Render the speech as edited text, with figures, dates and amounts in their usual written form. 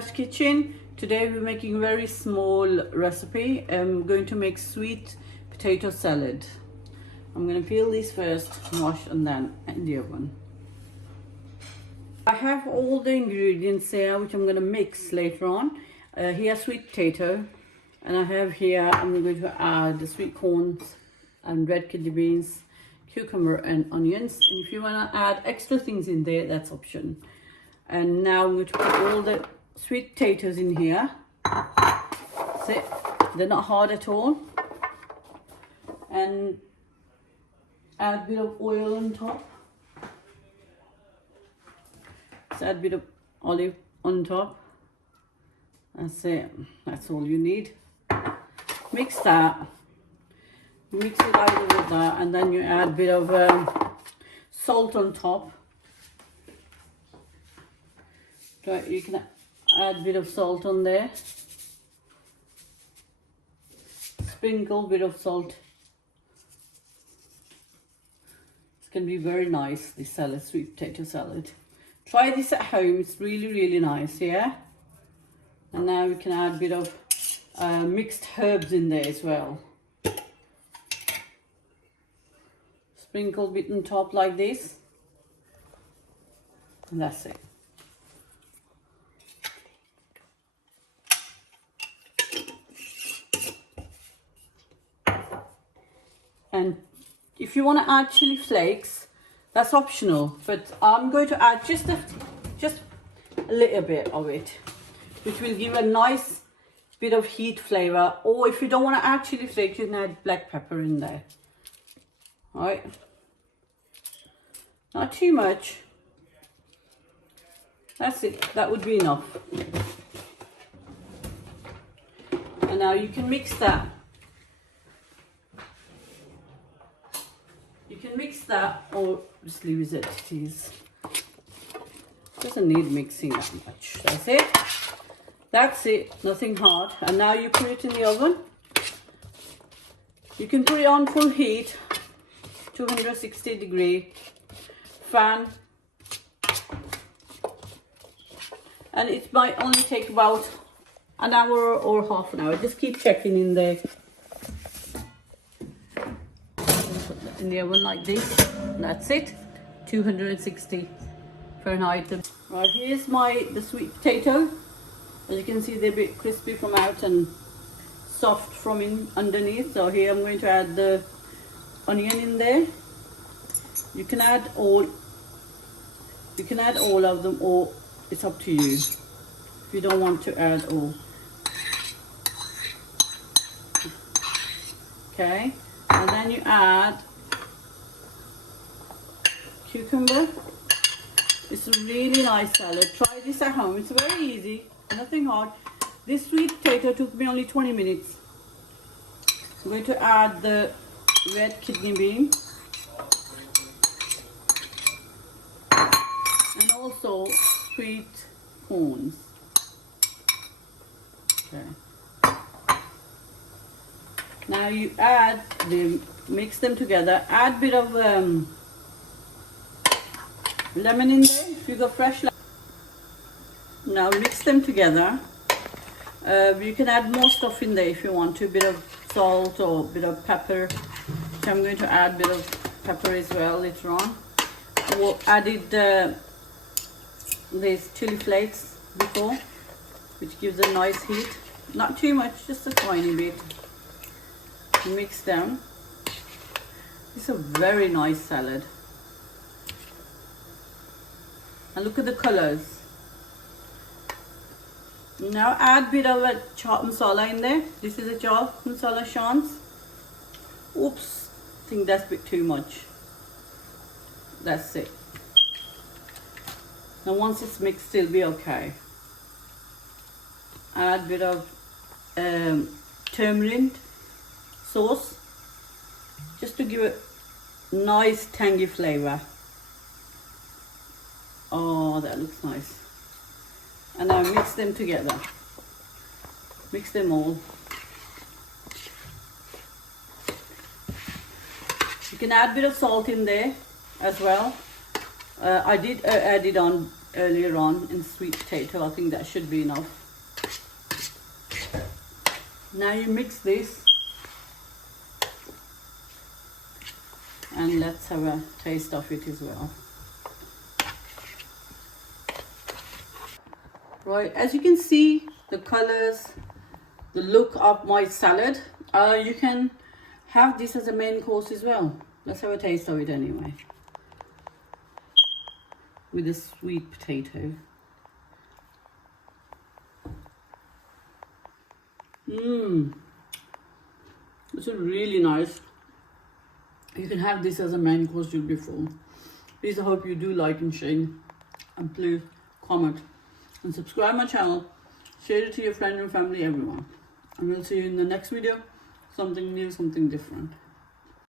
Natashas kitchen. Today we're making a very small recipe. I'm going to make sweet potato salad. I'm going to peel these first, wash, and then in the oven. I have all the ingredients here which I'm going to mix later on. Here sweet potato, and I have here, I'm going to add the sweet corns and red kidney beans, cucumber and onions. And if you want to add extra things in there, that's option. And now I'm going to put all the sweet potatoes in here. That's it. They're not hard at all. And add a bit of oil on top. Just add a bit of olive on top. That's it. That's all you need. Mix that. Mix it either with that, and then you add a bit of salt on top. So you can add a bit of salt on there. Sprinkle a bit of salt. It's going to be very nice, this salad, sweet potato salad. Try this at home, it's really nice, yeah? And now we can add a bit of mixed herbs in there as well. Sprinkle a bit on top like this. And that's it. And if you want to add chili flakes, that's optional, but I'm going to add just a little bit of it, which will give a nice bit of heat flavor. Or if you don't want to add chili flakes, you can add black pepper in there. All right, not too much. That's it, that would be enough. And now you can mix that. You can mix that or just leave it as it is. Doesn't need mixing that much. That's it. That's it. Nothing hard. And now you put it in the oven. You can put it on full heat, 260 degree fan. And it might only take about an hour or half an hour. Just keep checking in there. In the oven like this. That's it. 260 Fahrenheit. Right, here's the sweet potato. As you can see, they're a bit crispy from out and soft from underneath. So here I'm going to add the onion in there. You can add all of them, or it's up to you if you don't want to add all. Okay, and then you add cucumber. It's a really nice salad. Try this at home. It's very easy, nothing hard. This sweet potato took me only 20 minutes. I'm going to add the red kidney bean and also sweet corns. Okay. Now you mix them together. Add a bit of lemon in there if you got fresh lemon. Now mix them together. You can add more stuff in there if you want to, a bit of salt or a bit of pepper. So I'm going to add a bit of pepper as well later on. I added these chili flakes before, which gives a nice heat. Not too much, just a tiny bit. Mix them. It's a very nice salad. And look at the colors. Now add a bit of a chaat masala in there. This is a chaat masala chance. Oops, I think that's a bit too much. That's it. Now once it's mixed, it'll be okay. Add a bit of tamarind sauce, just to give it nice tangy flavor. Oh, that looks nice. And now mix them together. Mix them all. You can add a bit of salt in there as well. I did add it on earlier on in sweet potato. I think that should be enough. Now you mix this and let's have a taste of it as well. Right, as you can see, the colors, the look of my salad. You can have this as a main course as well. Let's have a taste of it anyway. With a sweet potato. This is really nice. You can have this as a main course, you'll be full. Please, I hope you do like and share, and please comment and subscribe my channel. Share it to your friends and family, everyone. And we'll see you in the next video. Something new, something different.